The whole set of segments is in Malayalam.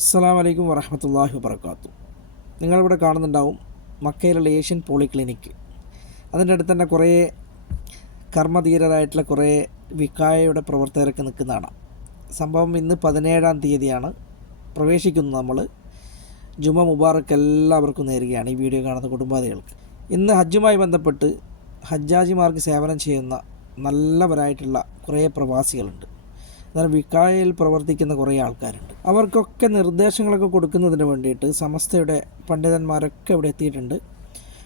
അസ്സാം വലൈക്കും വറഹമത്തല്ലാഹി വബർക്കാത്തു നിങ്ങളിവിടെ കാണുന്നുണ്ടാവും മക്കയിലുള്ള ഏഷ്യൻ പോളിക്ലിനിക്ക് അതിന്റെ അടുത്ത് തന്നെ കുറേ കർമ്മധീരരായിട്ടുള്ള കുറേ വിക്കായയുടെ പ്രവർത്തകരൊക്കെ നിൽക്കുന്നതാണ്. സംഭവം ഇന്ന് പതിനേഴാം തീയതിയാണ്. പ്രവേശിക്കുന്നത് നമ്മൾ ജുമ മുബാറക്ക് എല്ലാവർക്കും നേരുകയാണ് ഈ വീഡിയോ കാണുന്ന കുടുംബാദികൾക്ക്. ഇന്ന് ഹജ്ജുമായി ബന്ധപ്പെട്ട് ഹജ്ജാജിമാർക്ക് സേവനം ചെയ്യുന്ന നല്ലവരായിട്ടുള്ള കുറേ പ്രവാസികളുണ്ട്. വിക്കായയിൽ പ്രവർത്തിക്കുന്ന കുറേ ആൾക്കാരുണ്ട് അവർക്കൊക്കെ നിർദ്ദേശങ്ങളൊക്കെ കൊടുക്കുന്നതിന് വേണ്ടിയിട്ട് സമസ്തയുടെ പണ്ഡിതന്മാരൊക്കെ ഇവിടെ എത്തിയിട്ടുണ്ട്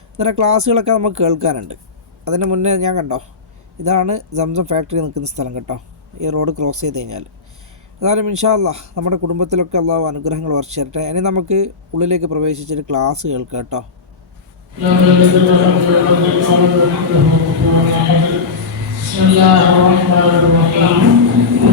ഇന്നലെ ക്ലാസ്സുകളൊക്കെ നമുക്ക് കേൾക്കാനുണ്ട് അതിന് മുന്നേ ഞാൻ കണ്ടോ ഇതാണ് സംസം ഫാക്ടറി നിൽക്കുന്ന സ്ഥലം കേട്ടോ ഈ റോഡ് ക്രോസ് ചെയ്ത് കഴിഞ്ഞാൽ എന്നാലും ഇൻഷാല്ല നമ്മുടെ കുടുംബത്തിലൊക്കെ അള്ളാഹു അനുഗ്രഹങ്ങൾ വർഷിച്ചിരട്ടെ ഇനി നമുക്ക് ഉള്ളിലേക്ക് പ്രവേശിച്ചൊരു ക്ലാസ് കേൾക്കാം കേട്ടോ بسم الله الرحمن الرحيم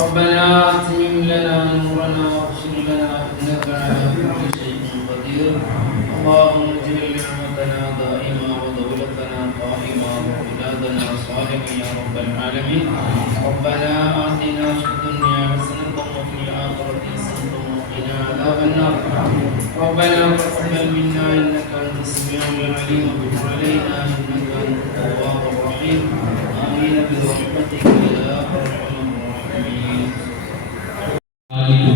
ربنا اتمم لنا نورنا واغفر لنا إنك على كل شيء قدير. اللهم اجعل نعمتنا دائما ودولتنا قائما وبلادنا صالحا يا رب العالمين. ربنا آتنا في الدنيا حسنة وفي الآخرة حسنة وقنا عذاب النار. ربنا تقبل منا إنك أنت السميع العليم وتب علينا إنك أنت التواب الرحيم. آمين. برحمتك.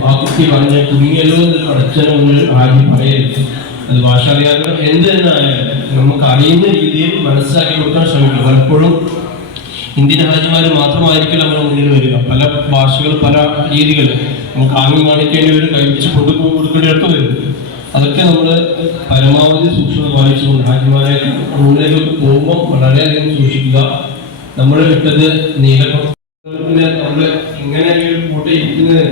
ബാക്കി പറഞ്ഞ കുഞ്ഞല്ലോ അടച്ചവങ്ങൾ ആദ്യം പറയരുത്. അത് ഭാഷ അറിയാതെ എന്ത് നമുക്ക് അറിയുന്ന രീതിയിൽ മനസ്സിലാക്കി കൊടുക്കാൻ ശ്രമിക്കും പലപ്പോഴും ഇന്ത്യൻ ഹാജിമാർ മാത്രമായിരിക്കില്ല നമ്മുടെ മുന്നിൽ വരിക. പല ഭാഷകൾ പല രീതികൾ. നമുക്ക് ആംഗ്യം കാണിക്കേണ്ടി വരും കഴിച്ച് കൊടുക്കും കൊടുക്കേണ്ടിടത്ത് വരും. അതൊക്കെ നമ്മൾ പരമാവധി സൂക്ഷ്മത പാലിച്ചുകൊണ്ട് ഹാജിമാരെ മുന്നിലേക്ക് പോകുമ്പോൾ വളരെയധികം സൂക്ഷിക്കുക. നമ്മൾ വിട്ടത് നീലക്കം നമ്മൾ ഇങ്ങനെ ഒരു കൂട്ടി ഇരിക്കുന്നത്?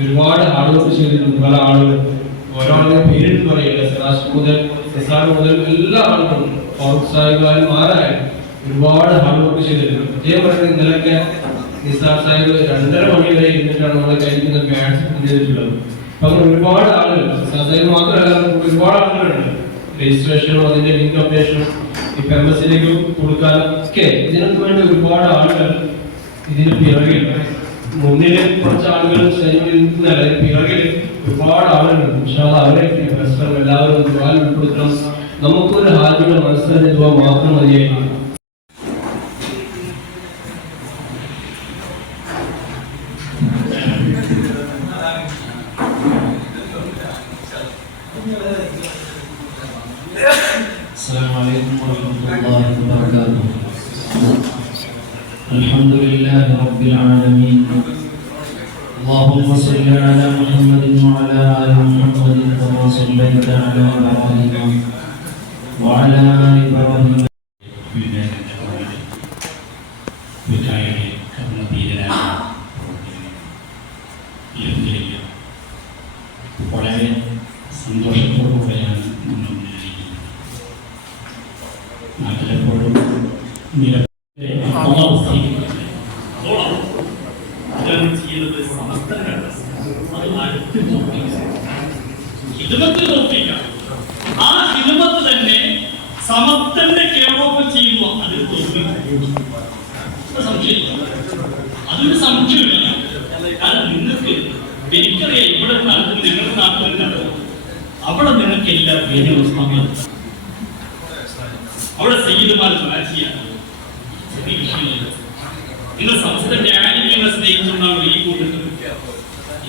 ഒരുപാട് ആളുകൾ ചെയ്തിട്ടുണ്ട്. പല ആളുകൾ. ഒരാളുടെ പേര് പേരിട്ട് പറയില്ല. സദാശ് മുതൽ സിസാർ മുതൽ എല്ലാ ആളുകളും ഫാറൂഖ് സാഹിബായാലും ആരായാലും ഒരുപാട് ഹാർഡ് വർക്ക് ചെയ്തിട്ടുണ്ട്. പ്രത്യേകം പറയുന്നത് ഇന്നലെയൊക്കെ നിസാർ സാഹിബ് രണ്ടര മണി വരെ ഇരുന്നിട്ടാണ് നമ്മളെ കഴിക്കുന്ന ബാറ്റ്സ് ചെയ്തിട്ടുള്ളത് അപ്പൊ അങ്ങനെ ഒരുപാട് ആളുകൾ നിസാർ സാഹിബ് മാത്രമല്ല ഒരുപാട് ആളുകളുണ്ട്. രജിസ്ട്രേഷനും അതിന്റെ ലിങ്ക് അപ്ഡേഷനും ഇപ്പൊ എം എസിലേക്ക് കൊടുക്കാനും ഒക്കെ ഇതിനൊക്കെ വേണ്ടി ഒരുപാട് ആളുകൾ ഇതിന് പിറകിൽ മുന്നില് കുറച്ച് ആളുകൾ ശരീരത്തിനല്ല പിറകിൽ ഒരുപാട് ആളുകളുണ്ട് ഇൻഷാല്ല അവരെ പരസ്പരം എല്ലാവരും ദുബാൽ ഉൾപ്പെടുത്തണം നമുക്കൊരു ഹാജിയുടെ മനസ്സിലെ ദുബ മാത്രം മതിയായിരിക്കും السلام عليكم ورحمة الله وبركاته الحمد لله رب العالمين اللهم صل على محمد وعلى آل محمد كما صليت على إبراهيم وعلى آل إبراهيم വളരെ സന്തോഷത്തോടുകൂടെയാണ് മുന്നോട്ടിരിക്കുന്നത് നാട്ടിലെപ്പോഴും നിരവധി നിങ്ങൾ സംസ്ഥാനത്തെ ആനുകൂല്യങ്ങളെ സ്നേഹിച്ചുകൊണ്ടാണ് ഈ കൂട്ടത്തിൽ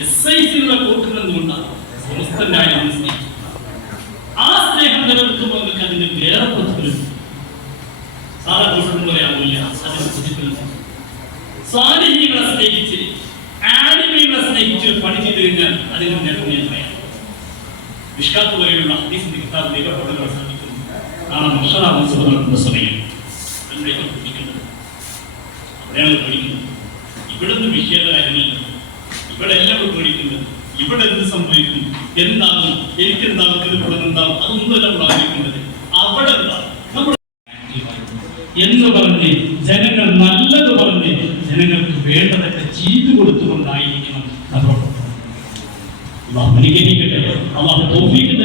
എസ് ഐ സിയുള്ള കൂട്ടത്തിൽ നിന്നുകൊണ്ടാണ് സമസ്തന്റെ ആനുകൂല്യം സ്നേഹിച്ചത് ആ സ്നേഹം നിലനിർത്തുമ്പോൾ നിങ്ങൾക്ക് അതിന് വേറെ പ്രതിഫലം സാധാ കൂട്ടത്തിൽ പറയാമില്ല അതിന് പ്രതിഫലം സ്വാധീനങ്ങളെ സ്നേഹിച്ച് ആനിമകളെ സ്നേഹിച്ച് പണി ചെയ്ത് കഴിഞ്ഞാൽ അതിന് നേട്ടം ഞാൻ പറയാം വിഷ്കാത്ത് പോലെയുള്ള ഹദീസിന്റെ കിതാബ് രേഖപ്പെടുത്താൻ സാധിക്കുന്നു നാളെ മഷറാവുന്ന സമയം അവിടെയാണ് പഠിക്കുന്നത് ഇവിടുന്ന് വിഷയകാര്യമില്ല ഇവിടെ എല്ലാവരും പേടിക്കുന്നത് ഇവിടെ എന്ത് സംഭവിക്കും എന്താകും എനിക്ക് എന്താകും ഇത് ഇവിടെ എന്താകും അതൊന്നുമല്ല നമ്മൾ ആലോചിക്കുന്നത് അവിടെ എന്താ നമ്മൾ എന്ന് പറഞ്ഞ് ജനങ്ങൾ നല്ലത് പറഞ്ഞ് ജനങ്ങൾക്ക് വേണ്ടതൊക്കെ ചെയ്തു കൊടുത്തുകൊണ്ടായിരിക്കണം അതോടൊപ്പം. അള്ളാഹു അനുഗ്രഹിക്കട്ടെ. അള്ളാഹു തോഫീക്ക്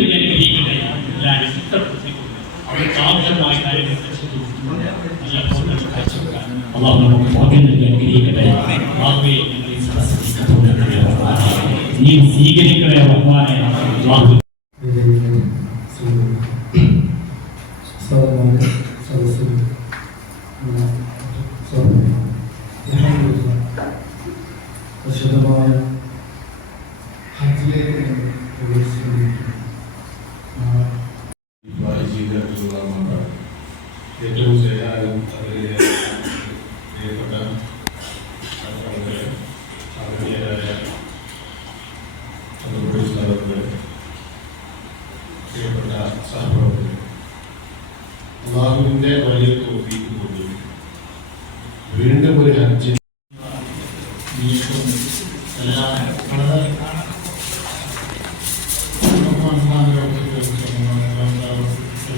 the Lord.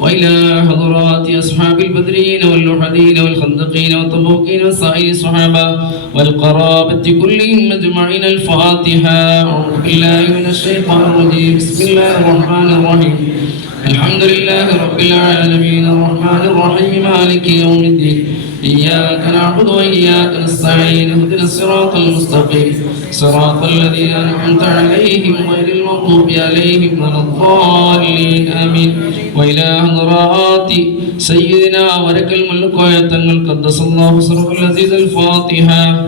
وإلى حضرات أصحاب البدرين واللحدين والخندقين والطبوقين وسائر الصحابة والقرابة كلهم أجمعين. الفاتحة. أعوذ بالله من الشيطان الرجيم. بسم الله الرحمن الرحيم. الحمد لله رب العالمين. الرحمن الرحيم. مالك يوم الدين. إياك نعبد وإياك نستعين اهدنا الصراط المستقيم صراط الذين أنعمت عليهم غير المغضوب عليهم ولا الضالين آمين وإلى حضرات سيدنا ورك الملك ويتنقل قدس الله سره العزيز الفاتحة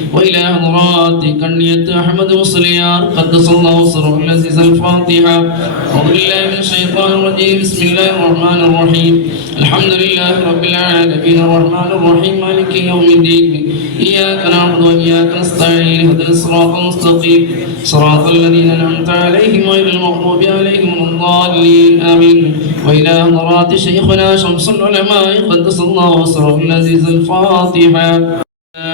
وإلى حضرات كنية أحمد مصليار قدس الله سره العزيز الفاتحة. أعوذ بالله من الشيطان الرجيم. بسم الله الرحمن الرحيم. الحمد لله رب العالمين. الرحمن الرحيم. مالك يوم الدين. إياك نعبد وإياك نستعين. اهدنا الصراط المستقيم. صراط الذين أنعمت عليهم غير المغضوب عليهم ولا الضالين. آمين. وإلى حضرات شيخنا شمس العلماء قدس الله سره العزيز الفاتحة.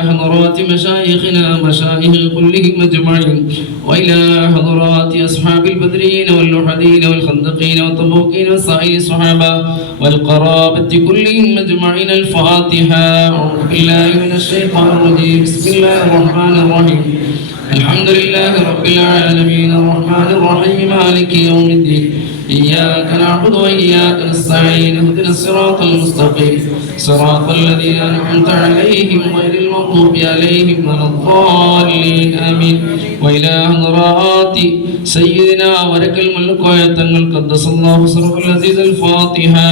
حضرات مشايخنا مشايخ كلهم أجمعين وإلى حضرات أصحاب البدرين واللحدين والخندقين والطبوقين وسائر الصحابة والقرابة كلهم أجمعين. الفاتحة أعوذ بالله من الشيطان الرجيم بسم الله الرحمن الرحيم. الحمد لله رب العالمين الرحمن الرحيم مالك يوم الدين. إياك نعبد وإياك نستعين اهدنا الصراط المستقيم صراط الذين أنعمت عليهم غير المغضوب عليهم ولا الضالين آمين وإلى حضرات سيدنا ورك الملك ويتنقل قدس الله سره العزيز الفاتحة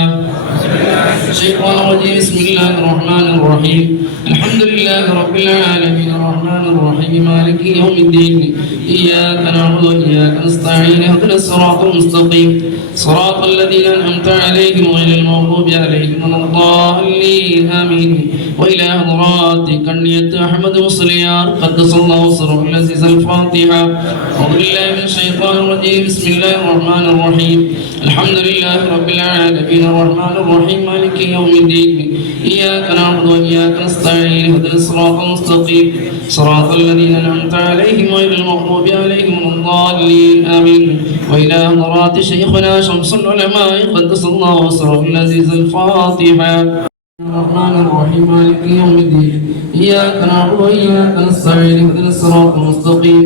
الشيطان الرجيم بسم الله الرحمن الرحيم. الحمد لله رب العالمين. الرحمن الرحيم. مالك يوم الدين. إياك نعبد وإياك نستعين. اهدنا الصراط المستقيم. صراط الذين أنعمت عليهم غير المغضوب عليهم ولا الضالين. آمين. وإلى حضرات كنية أحمد مصليار قدس الله سره العزيز الفاتحة أعوذ بالله من الشيطان الرجيم. بسم الله الرحمن الرحيم. الحمد لله رب العالمين الرحمن الرحيم مالك يوم الدين إياك نعبد وإياك نستعين اهدنا الصراط المستقيم. صراط الذين أنعمت عليهم غير المغضوب عليهم ولا الضالين آمين. وإلى حضرات شيخنا شمس العلماء قدس الله سره العزيز الفاتحة الرحمن الرحيم مالك يوم الدين إياك نعبد وإياك نستعين اهدنا الصراط المستقيم.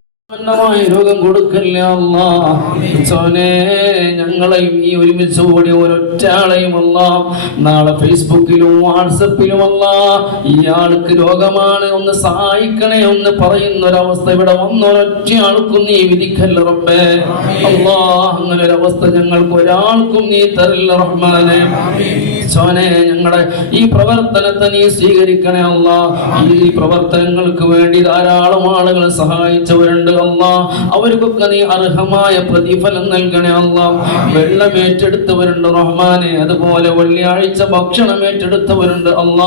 പൂർണമായ രോഗം കൊടുക്കല്ല അല്ലാ? സോനെ ഞങ്ങളെയും ഈ ഒരുമിച്ച് ഓടി ഒരൊറ്റ ആളെയും അല്ല. നാളെ ഫേസ്ബുക്കിലും വാട്സപ്പിലും അല്ല. ഇയാൾക്ക് രോഗമാണ് ഒന്ന് സഹായിക്കണേ ഒന്ന് പറയുന്ന ഒരവസ്ഥ ഇവിടെ വന്ന ഒരൊറ്റ ആൾക്കും നീ വിധിക്കല്ല റബ്ബേ? അല്ലാ അങ്ങനെ ഒരവസ്ഥ ഞങ്ങൾക്ക് ഒരാൾക്കും നീ തരില്ല റഹ്മാനെ. സോനെ ഞങ്ങളുടെ ഈ പ്രവർത്തനത്തെ നീ സ്വീകരിക്കണേ അല്ല. ഈ പ്രവർത്തനങ്ങൾക്ക് വേണ്ടി ധാരാളം ആളുകൾ സഹായിച്ചവരുണ്ട് അല്ല. അവർക്കൊക്കെ നീ അർഹമായ പ്രതിഫലം നൽകണേ അല്ല വെള്ളം ഏറ്റെടുത്തവരുണ്ട് റഹ്മാനെ അതുപോലെ വെള്ളിയാഴ്ച ഭക്ഷണം ഏറ്റെടുത്തവരുണ്ട് അല്ല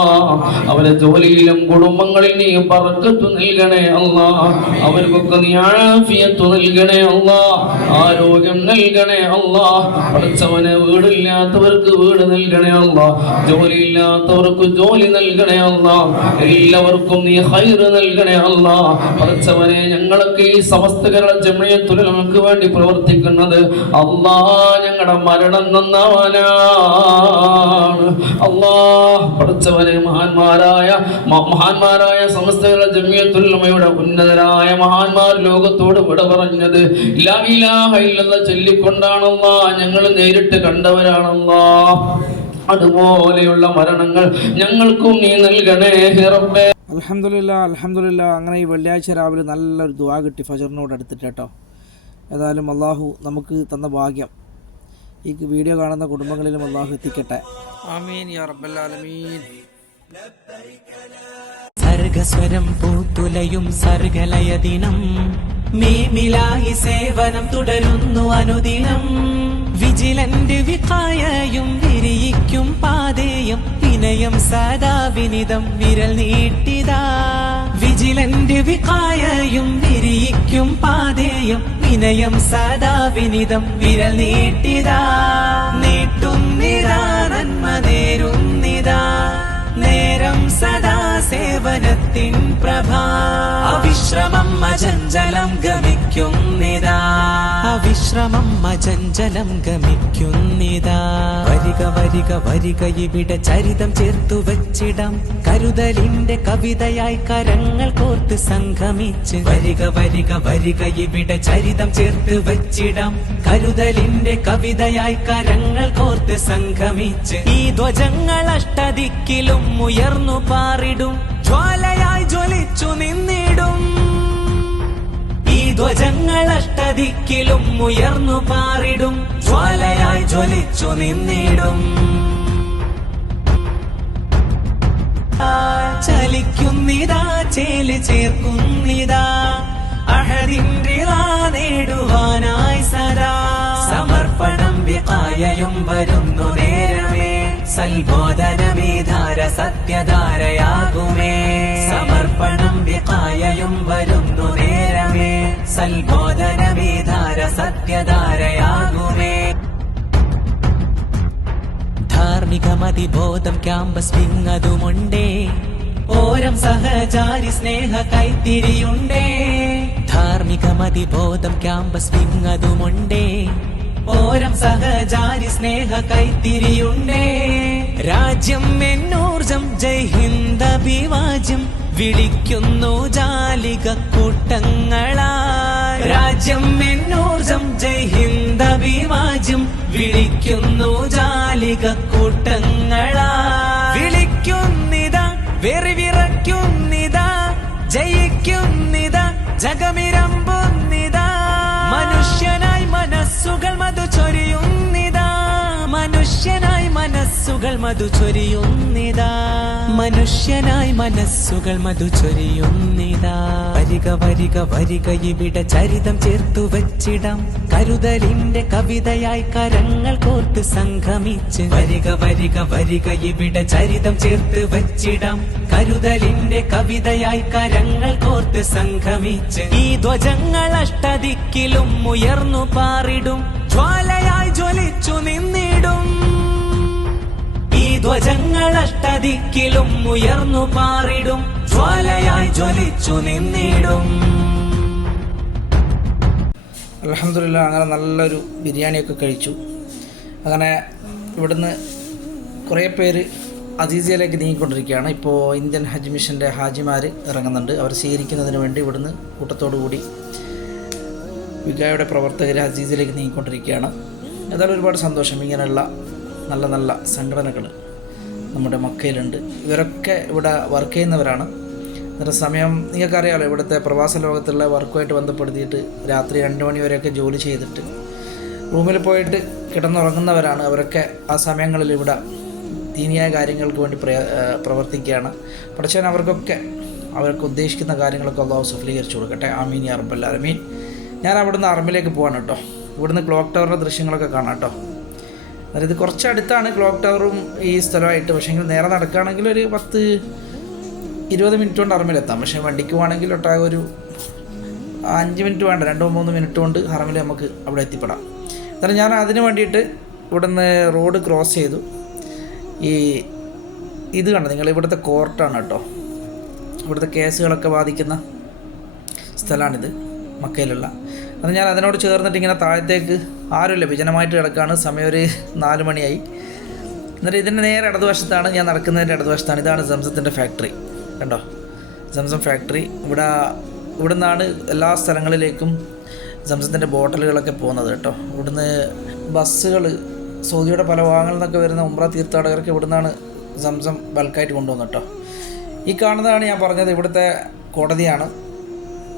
അവരെ ജോലിയിലും കുടുംബങ്ങളിൽ നീ പറക്കത്തു നൽകണേ അല്ല അവർക്കൊക്കെ നീ ആഫിയത്തു നൽകണേ അല്ല ആരോഗ്യം നൽകണേ അല്ല പഠിച്ചവന് വീടില്ലാത്തവർക്ക് വീട് നൽകണേ അല്ല ജോലിയില്ലാത്തവർക്ക് ജോലി നൽകണേ അല്ല എല്ലാവർക്കും നീ ഹൈറ് നൽകണേ അല്ല പഠിച്ചവനെ ഞങ്ങളൊക്കെ ഈ സമസ്ത കേരള ജമയത്തുൽ നമുക്ക് വേണ്ടി പ്രവർത്തിക്കുന്നത് അല്ലാ ഞങ്ങളുടെ മരണം നന്നാവാനാണ്. അല്ലാ പഠിച്ചവനെ മഹാന്മാരായ മഹാന്മാരായ സമസ്ത കേരള നമ്മയുടെ ഉന്നതരായ മഹാന്മാർ ലോകത്തോട് വിട പറഞ്ഞത് ഇല്ലാമില്ലാഹയില്ലെന്ന് ചൊല്ലിക്കൊണ്ടാണല്ലോ ഞങ്ങൾ നേരിട്ട് കണ്ടവരാണല്ലോ. അതുപോലെയുള്ള മരണങ്ങൾ ഞങ്ങൾക്കും നീ നൽകണേ റബ്ബേ. അലഹമില്ല അലഹമില്ല അങ്ങനെ ഈ വെള്ളിയാഴ്ച രാവിലെ നല്ലൊരു ദുവാ കിട്ടി ഫജറിനോട് അടുത്തിട്ട് കേട്ടോ. ഏതായാലും അള്ളാഹു നമുക്ക് തന്ന ഭാഗ്യം. ഈ വീഡിയോ കാണുന്ന കുടുംബങ്ങളിലും അള്ളാഹു എത്തിക്കട്ടെ. ആമീൻ യാ റബ്ബല്ലാലമീൻ സർഗസ്വരം പൂത്തുലയും സർഗലയ ദിനം. മീമിലായി സേവനം തുടരുന്നു അനുദിനം. വിജിലന്റ് വികായയും വിരിയിക്കും പാതയും വിനയം സദാ വിനിതം വിരൽ നീട്ടിതാ. വിജിലന്റ് വികായയും വിരിയിക്കും പാതയും വിനയം സദാ വിനിതം വിരൽ നീട്ടിതാ. നീട്ടുന്നിതാ നന്മ നേരുന്നിതാ. നേരം സദാ സേവനത്തിൻ പ്രഭ. അവിശ്രമം അജഞ്ചലം ഗമിക്കുന്നിതാ അവിശ്രമം അജഞ്ചലം ഗമിക്കുന്നിതാ. വരിക വരിക വരിക ഇവിടെ ചരിതം ചേർത്തു വച്ചിടം. കരുതലിന്റെ കവിതയായി കരങ്ങൾ കോർത്ത് സംഗമിച്ച്. വരിക വരിക വരിക ഇവിടെ ചരിതം ചേർത്ത് വച്ചിടം. കരുതലിന്റെ കവിതയായി കരങ്ങൾ കോർത്ത് സംഗമിച്ച്. ഈ ധ്വജങ്ങൾ അഷ്ടദിക്കിലും ഉയർന്നു പാറിടും. ജ്വാലയായി ജ്വലിച്ചു നിന്നിടും. അഷ്ടദിക്കിലും ഉയർന്നു പാറിടും. ജ്വാലയായി ജ്വലിച്ചു നിന്നിടും. ചലിക്കുന്നിതാ ചേൽ ചേർക്കുന്നിതാ. അഹദിന്റെ നേടുവാനായി സദാ. സമർപ്പണം വികായയും വരുന്നു നേരമേ. സൽബോധനമേധാര സത്യധാരയാകുമേ. സമർപ്പണം വികായയും വരുന്നു നേരമേ. സൽബോധനമേധാര സത്യധാരയാകുമേ. ധാർമ്മിക മതിബോധം ക്യാമ്പസ് പിങ്ങതുമുണ്ടേ. ഓരം സഹചാരി സ്നേഹ കൈത്തിരിയുണ്ടേ. ധാർമ്മിക മതിബോധം ക്യാമ്പസ് പിങ്ങതുമുണ്ടേ. ഓരം സഹചാരി സ്നേഹ കൈത്തിരിയുണ്ടേ. രാജ്യം എന്നൂർജം ജയ് ഹിന്ദ് അഭിവാജ്യം. വിളിക്കുന്നു ജാലിക കൂട്ടങ്ങളാ രാജ്യം എന്നൂർജം ജയ് ഹിന്ദ് അഭിവാജ്യം. വിളിക്കുന്നു ജാലിക കൂട്ടങ്ങളാ വിളിക്കുന്നിതാ വെറിവിറയ്ക്കുന്നിത. ജയിക്കുന്നിതാ ജഗമിരമ്പുന്നിതാ. മനസ്സുകൾ മധു ചൊരിയുന്നിതാ. മനുഷ്യനായി മനസ്സുകൾ മധു ചൊരിയുന്നിതാ. വരിക വരിക വരിക ഇവിടെ ചരിതം ചേർത്തു വച്ചിടാം. കരുതലിന്റെ കവിതയായി കരങ്ങൾ കോർത്ത് സംഗമിച്ച്. വരിക വരിക വരിക ഇവിടെ ചരിതം ചേർത്ത് വച്ചിടാം. കരുതലിന്റെ കവിതയായി കരങ്ങൾ കോർത്ത് സംഗമിച്ച്. ഈ ധ്വജങ്ങൾ അഷ്ടദിക്കിലും ഉയർന്നു പാറിടും. ജ്വാലയായി ജ്വലിച്ചു നിന്നിടും. ധ്വജങ്ങൾ അഷ്ടതിക്കിലും ഉയർന്നു പാറിടും. ജ്വാലയായി ജ്വലിച്ചു നിന്നിടും. അലഹമില്ല അങ്ങനെ നല്ലൊരു ബിരിയാണിയൊക്കെ കഴിച്ചു. അങ്ങനെ ഇവിടുന്ന് കുറേ പേര് അസീസിയയിലേക്ക് നീങ്ങിക്കൊണ്ടിരിക്കുകയാണ്. ഇപ്പോൾ ഇന്ത്യൻ ഹജ്ജ് മിഷന്റെ ഹാജിമാർ ഇറങ്ങുന്നുണ്ട്. അവർ സ്വീകരിക്കുന്നതിന് വേണ്ടി ഇവിടുന്ന് കൂട്ടത്തോടു കൂടി വിഗായുടെ പ്രവർത്തകർ അസീസിലേക്ക് നീങ്ങിക്കൊണ്ടിരിക്കുകയാണ്. ഏതായാലും ഒരുപാട് സന്തോഷം. ഇങ്ങനെയുള്ള നല്ല നല്ല സംഘടനകൾ നമ്മുടെ മക്കയിലുണ്ട്. ഇവരൊക്കെ ഇവിടെ വർക്ക് ചെയ്യുന്നവരാണ്. അന്നേരം സമയം നിങ്ങൾക്കറിയാമല്ലോ ഇവിടുത്തെ പ്രവാസ ലോകത്തുള്ള വർക്കുമായിട്ട് ബന്ധപ്പെടുത്തിയിട്ട് രാത്രി രണ്ട് മണി വരെയൊക്കെ ജോലി ചെയ്തിട്ട് റൂമിൽ പോയിട്ട് കിടന്നുറങ്ങുന്നവരാണ്. അവരൊക്കെ ആ സമയങ്ങളിൽ ഇവിടെ ദീനിയായ കാര്യങ്ങൾക്ക് വേണ്ടി പ്രയ പ്രവർത്തിക്കുകയാണ്. പഠിച്ചവൻ അവർക്കൊക്കെ അവർക്ക് ഉദ്ദേശിക്കുന്ന കാര്യങ്ങളൊക്കെ അള്ളാഹു സഫലീകരിച്ചു കൊടുക്കട്ടെ. ആമീൻ അറബല്ല അറമീൻ ഞാൻ അവിടുന്ന് അറബിലേക്ക് പോവാണ് കേട്ടോ. ഇവിടുന്ന് ക്ലോക്ക് ടവറിന്റെ ദൃശ്യങ്ങളൊക്കെ കാണാം കേട്ടോ. അതായത് ഇത് കുറച്ചടുത്താണ് ക്ലോക്ക് ടവറും ഈ സ്ഥലമായിട്ട്. പക്ഷേങ്കിൽ നേരെ നടക്കുകയാണെങ്കിൽ ഒരു പത്ത് ഇരുപത് മിനിറ്റ് കൊണ്ട് അറമിലെത്താം പക്ഷേ വണ്ടിക്ക് പോകണമെങ്കിൽ ഒട്ടാകെ ഒരു അഞ്ച് മിനിറ്റ് വേണ്ട രണ്ടോ മൂന്ന് മിനിറ്റ് കൊണ്ട് ഹറമിൽ നമുക്ക് അവിടെ എത്തിപ്പെടാം. എന്നാലും ഞാൻ അതിന് വേണ്ടിയിട്ട് ഇവിടുന്ന് റോഡ് ക്രോസ് ചെയ്തു. ഈ ഇത് കണ്ടോ? നിങ്ങൾ ഇവിടുത്തെ കോർട്ടാണ് കേട്ടോ. ഇവിടുത്തെ കേസുകളൊക്കെ ബാധിക്കുന്ന സ്ഥലമാണിത് മക്കയിലുള്ള. അത് ഞാൻ അതിനോട് ചേർന്നിട്ട് ഇങ്ങനെ താഴത്തേക്ക് ആരുമില്ല വിജനമായിട്ട് കിടക്കുകയാണ് സമയം ഒരു നാല് മണിയായി. എന്നിട്ട് ഇതിന്റെ നേരെ ഇടതുവശത്താണ് ഞാൻ നടക്കുന്നതിന്റെ ഇടതുവശത്താണ്. ഇതാണ് സംസത്തിന്റെ ഫാക്ടറി. കണ്ടോ? Zamzam factory. ഇവിടെ ഇവിടെ നിന്നാണ് എല്ലാ സ്ഥലങ്ങളിലേക്കും സംസത്തിന്റെ ബോട്ടലുകളൊക്കെ പോകുന്നത് കേട്ടോ. ഇവിടുന്ന് ബസ്സുകൾ സൗദിയുടെ പല ഭാഗങ്ങളിൽ നിന്നൊക്കെ വരുന്ന ഉമ്ര തീർത്ഥാടകർക്ക് ഇവിടുന്നാണ് സംസം ബൾക്കായിട്ട് കൊണ്ടുവന്നത് കേട്ടോ. ഈ കാണുന്നതാണ് ഞാൻ പറഞ്ഞത് ഇവിടുത്തെ കോടതിയാണ്.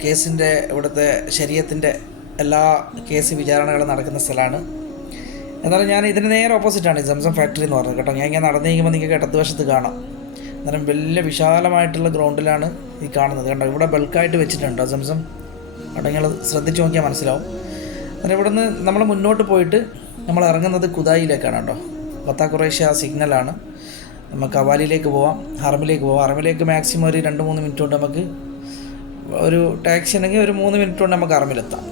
കേസിന്റെ ഇവിടുത്തെ ശരീരത്തിന്റെ എല്ലാ കേസ് വിചാരണകളും നടക്കുന്ന സ്ഥലമാണ്. എന്നാലും ഞാൻ ഇതിന് നേരെ ഓപ്പോസിറ്റാണ് സംസം ഫാക്ടറി എന്ന് പറഞ്ഞത് കേട്ടോ. ഞാൻ ഇങ്ങനെ നടന്നു കഴിയുമ്പോൾ നിങ്ങൾക്ക് ഇടതുവശത്ത് കാണാം. അന്നേരം വലിയ വിശാലമായിട്ടുള്ള ഗ്രൗണ്ടിലാണ് ഈ കാണുന്നത്. കണ്ടോ ഇവിടെ ബൾക്കായിട്ട് വെച്ചിട്ടുണ്ട് സംസം. അവിടെ നിങ്ങൾ ശ്രദ്ധിച്ച് നോക്കിയാൽ മനസ്സിലാവും. അന്നേരം ഇവിടെ നിന്ന് നമ്മൾ മുന്നോട്ട് പോയിട്ട് നമ്മൾ ഇറങ്ങുന്നത് കുതായിലേക്കാണ് കേട്ടോ. ബത്താ കുറേശ്യ സിഗ്നലാണ് നമുക്ക് അവാലിയിലേക്ക് പോവാം ഹറമിലേക്ക് പോവാം. ഹറമിലേക്ക് മാക്സിമം ഒരു രണ്ട് മൂന്ന് മിനിറ്റ് കൊണ്ട് നമുക്ക് ഒരു ടാക്സി ഉണ്ടെങ്കിൽ ഒരു മൂന്ന് മിനിറ്റ് കൊണ്ട് നമുക്ക് അറമിലെത്താം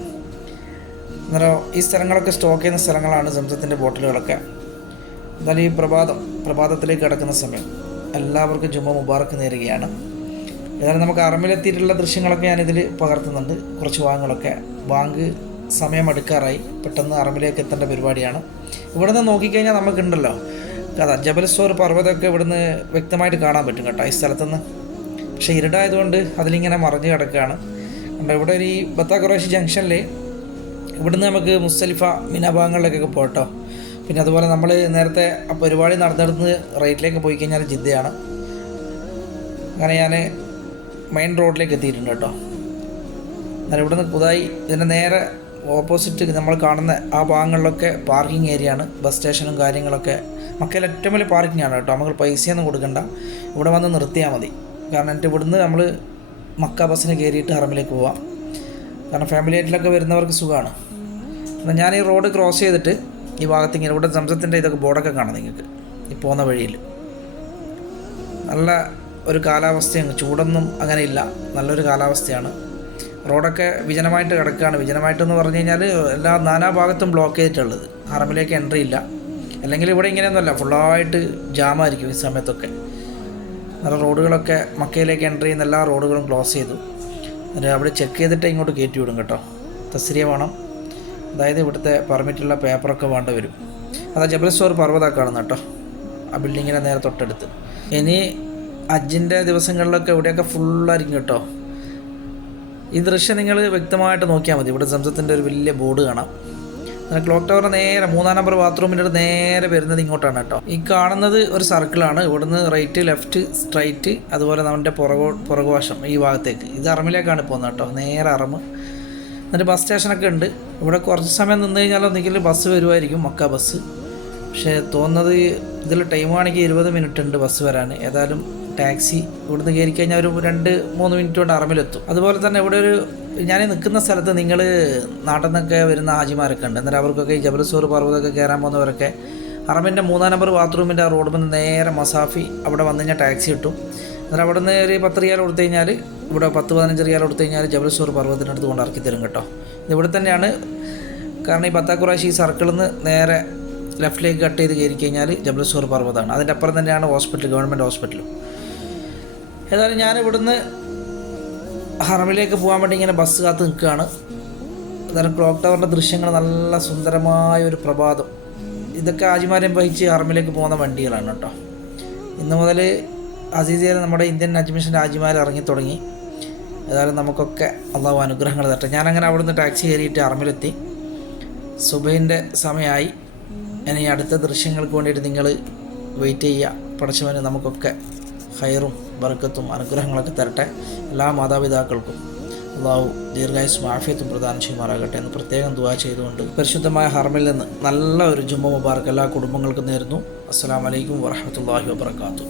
അന്നേരം ഈ സ്ഥലങ്ങളൊക്കെ സ്റ്റോക്ക് ചെയ്യുന്ന സ്ഥലങ്ങളാണ് സംസത്തിന്റെ ബോട്ടിലുകളൊക്കെ. എന്നാലും ഈ പ്രഭാതം പ്രഭാതത്തിലേക്ക് കിടക്കുന്ന സമയം എല്ലാവർക്കും ജുമ മുബാറക്ക് നേരുകയാണ്. ഏതായാലും നമുക്ക് അറമിലെത്തിയിട്ടുള്ള ദൃശ്യങ്ങളൊക്കെ ഞാനിതിൽ പകർത്തുന്നുണ്ട്. കുറച്ച് ഭാഗങ്ങളൊക്കെ ബാങ്ക് സമയം അടുക്കാറായി. പെട്ടെന്ന് അറമിലേക്ക് എത്തേണ്ട പരിപാടിയാണ്. ഇവിടെ നിന്ന് നോക്കിക്കഴിഞ്ഞാൽ നമുക്കുണ്ടല്ലോ. കഥ ജബൽസോർ പർവതമൊക്കെ ഇവിടുന്ന് വ്യക്തമായിട്ട് കാണാൻ പറ്റും കേട്ടോ ഈ സ്ഥലത്തുനിന്ന്. പക്ഷേ ഇരുടായതുകൊണ്ട് അതിലിങ്ങനെ മറഞ്ഞു കിടക്കുകയാണ്. കണ്ടോ ഇവിടെ ഒരു ഈ ബത്താ കുറേശ്ശി ജംഗ്ഷനിൽ ഇവിടുന്ന് നമുക്ക് മുസ്തലിഫ മിന ഭാഗങ്ങളിലേക്കൊക്കെ പോട്ടോ പിന്നെ അതുപോലെ നമ്മൾ നേരത്തെ ആ പരിപാടി നടന്നിടത്ത് റൈറ്റിലേക്ക് പോയി കഴിഞ്ഞാൽ ജിദ്ദയാണ്. അങ്ങനെ ഞാൻ മെയിൻ റോഡിലേക്ക് എത്തിയിട്ടുണ്ട് കേട്ടോ. എന്നാൽ ഇവിടുന്ന് പുതായി ഇതിന്റെ നേരെ ഓപ്പോസിറ്റ് നമ്മൾ കാണുന്ന ആ ഭാഗങ്ങളിലൊക്കെ പാർക്കിംഗ് ഏരിയ ആണ്. ബസ് സ്റ്റേഷനും കാര്യങ്ങളൊക്കെ. മക്കയിൽ ഏറ്റവും വലിയ പാർക്കിംഗ് ആണ് കേട്ടോ. നമുക്ക് പൈസയൊന്നും കൊടുക്കണ്ട. ഇവിടെ വന്ന് നിർത്തിയാൽ മതി. കാരണം എന്നിട്ട് ഇവിടുന്ന് നമ്മൾ മക്ക ബസ്സിന് കയറിയിട്ട് ഹറമിലേക്ക് പോവാം. കാരണം ഫാമിലി ആയിട്ടിലൊക്കെ വരുന്നവർക്ക് സുഖമാണ് എന്നാൽ ഞാൻ ഈ റോഡ് ക്രോസ് ചെയ്തിട്ട് ഈ ഭാഗത്ത് ഇങ്ങനെ ഇവിടെ സംസത്തിന്റെ ഇതൊക്കെ ബോർഡൊക്കെ കാണാം നിങ്ങൾക്ക്. ഈ പോകുന്ന വഴിയിൽ നല്ല ഒരു കാലാവസ്ഥയാണ് ചൂടൊന്നും അങ്ങനെ ഇല്ല. നല്ലൊരു കാലാവസ്ഥയാണ്. റോഡൊക്കെ വിജനമായിട്ട് കിടക്കുകയാണ് വിജനമായിട്ടെന്ന് പറഞ്ഞു കഴിഞ്ഞാൽ എല്ലാ നാനാ ഭാഗത്തും ബ്ലോക്ക് ചെയ്തിട്ടുള്ളത്. ഹറമിലേക്ക് എൻട്രി ഇല്ല. അല്ലെങ്കിൽ ഇവിടെ ഇങ്ങനെയൊന്നുമല്ല. ഫുള്ളായിട്ട് ജാമായിരിക്കും ഈ സമയത്തൊക്കെ. നല്ല റോഡുകളൊക്കെ മക്കയിലേക്ക് എൻട്രി ചെയ്യുന്ന എല്ലാ റോഡുകളും ക്ലോസ് ചെയ്തു. അവിടെ ചെക്ക് ചെയ്തിട്ട് ഇങ്ങോട്ട് കയറ്റി വിടും കേട്ടോ. തസ്രിയ വേണം. അതായത് ഇവിടുത്തെ പെർമിറ്റുള്ള പേപ്പറൊക്കെ വേണ്ടി വരും. അതാ ജബൽ സ്റ്റോർ പർവത കാണുന്ന കേട്ടോ. ആ ബിൽഡിങ്ങിന്റെ നേരെ തൊട്ടടുത്ത്. ഇനി അജിന്റെ ദിവസങ്ങളിലൊക്കെ ഇവിടെയൊക്കെ ഫുള്ളായിരിക്കും കേട്ടോ. ഈ ദൃശ്യം നിങ്ങൾ വ്യക്തമായിട്ട് നോക്കിയാൽ മതി. ഇവിടെ സംസത്തിന്റെ ഒരു വലിയ ബോർഡ് കാണാം. ക്ലോക്ക് ടവർ നേരെ മൂന്നാം നമ്പർ ബാത്റൂമിന്റെ അടുത്ത് നേരെ വരുന്നത് ഇങ്ങോട്ടാണ് കേട്ടോ. ഈ കാണുന്നത് ഒരു സർക്കിളാണ്. ഇവിടുന്ന് റൈറ്റ് ലെഫ്റ്റ് സ്ട്രൈറ്റ് അതുപോലെ നമ്മുടെ പുറകോ പുറകുവശം ഈ ഭാഗത്തേക്ക്. ഇത് അറമിലേക്കാണ് പോകുന്നത് കേട്ടോ. നേരെ അറമ്. എന്നിട്ട് ബസ് സ്റ്റേഷനൊക്കെ ഉണ്ട്. ഇവിടെ കുറച്ച് സമയം നിന്ന് കഴിഞ്ഞാൽ ഒന്നിക്കൽ ബസ് വരുമായിരിക്കും മക്ക ബസ് പക്ഷേ തോന്നുന്നത് ഇതിൽ ടൈം ആണെങ്കിൽ ഇരുപത് മിനിറ്റ് ഉണ്ട് ബസ് വരാൻ. ഏതായാലും ടാക്സി ഇവിടുന്ന് കയറി കഴിഞ്ഞാൽ ഒരു രണ്ട് മൂന്ന് മിനിറ്റ് കൊണ്ട് അറമിലെത്തും. അതുപോലെ തന്നെ ഇവിടെ ഒരു ഞാൻ നിൽക്കുന്ന സ്ഥലത്ത് നിങ്ങൾ നാട്ടിൽ നിന്നൊക്കെ വരുന്ന ഹാജിമാരൊക്കെ ഉണ്ട്. എന്നിട്ട് അവർക്കൊക്കെ ഈ ജബൽസൂർ പർവതമൊക്കെ കയറാൻ പോകുന്നവരൊക്കെ അറമിന്റെ മൂന്നാം നമ്പർ ബാത്റൂമിന്റെ ആ റോഡിൽ നിന്ന് നേരെ മസാഫി അവിടെ വന്നു കഴിഞ്ഞാൽ ടാക്സി കിട്ടും. എന്നിട്ട് അവിടെ നിന്ന് ഒരു പത്ത് റിയാൽ കൊടുത്തു കഴിഞ്ഞാൽ ഇവിടെ പത്ത് പതിനഞ്ച് റിയാൽ കൊടുത്തു കഴിഞ്ഞാൽ ജബൽസൂർ പർവതത്തിനടുത്ത് കൊണ്ട് ഇറക്കി തരും കേട്ടോ. ഇവിടെ തന്നെയാണ്. കാരണം ഈ ബത്താക്കുറാശി ഈ സർക്കിളിൽ നിന്ന് നേരെ ലെഫ്റ്റിലേക്ക് കട്ട് ചെയ്ത് കയറി കഴിഞ്ഞാൽ ജബൽസൂർ പർവതമാണ്. അതിന്റെ അപ്പുറം തന്നെയാണ് ഹോസ്പിറ്റൽ ഗവൺമെന്റ് ഹോസ്പിറ്റലും ഏതായാലും ഞാൻ ഇവിടുന്ന് ഹറമിലേക്ക് പോകാൻ വേണ്ടി ഇങ്ങനെ ബസ് കാത്ത് നിൽക്കുകയാണ്. അന്നേരം ക്ലോക്ക് ടവറിന്റെ ദൃശ്യങ്ങൾ നല്ല സുന്ദരമായ ഒരു പ്രഭാതം. ഇതൊക്കെ ആജിമാരെയും വഹിച്ച് ഹറമിലേക്ക് പോകുന്ന വണ്ടികളാണ് കേട്ടോ. ഇന്ന് മുതൽ അസീസിയയിൽ നമ്മുടെ ഇന്ത്യൻ അഡ്മിഷൻ രാജ്യമാർ ഇറങ്ങി തുടങ്ങി. ഏതായാലും നമുക്കൊക്കെ അള്ളാഹു അനുഗ്രഹങ്ങൾ തട്ടെ ഞാനങ്ങനെ അവിടുന്ന് ടാക്സി കയറിയിട്ട് അറമിലെത്തി സുബൈന്റെ സമയമായി. ഇനി അടുത്ത ദൃശ്യങ്ങൾക്ക് വേണ്ടിയിട്ട് നിങ്ങൾ വെയിറ്റ് ചെയ്യുക. പഠിച്ചവന് നമുക്കൊക്കെ ഹൈറും ബർക്കത്തും അനുഗ്രഹങ്ങളൊക്കെ തരട്ടെ എല്ലാ മാതാപിതാക്കൾക്കും. അള്ളാഹു ദീർഘായുസും ആഫിയത്തും പ്രദാനം ചെയ്യുമാറാകട്ടെ എന്ന് പ്രത്യേകം ദുവാ ചെയ്തുകൊണ്ട് പരിശുദ്ധമായ ഹർമിൽ നിന്ന് നല്ല ഒരു ജുമ്മ മുബാർക്ക് എല്ലാ കുടുംബങ്ങൾക്കും നേരുന്നു. അസ്സാം വലൈക്കും വാഹമത്തല്ലാഹി വാബർക്കാത്തു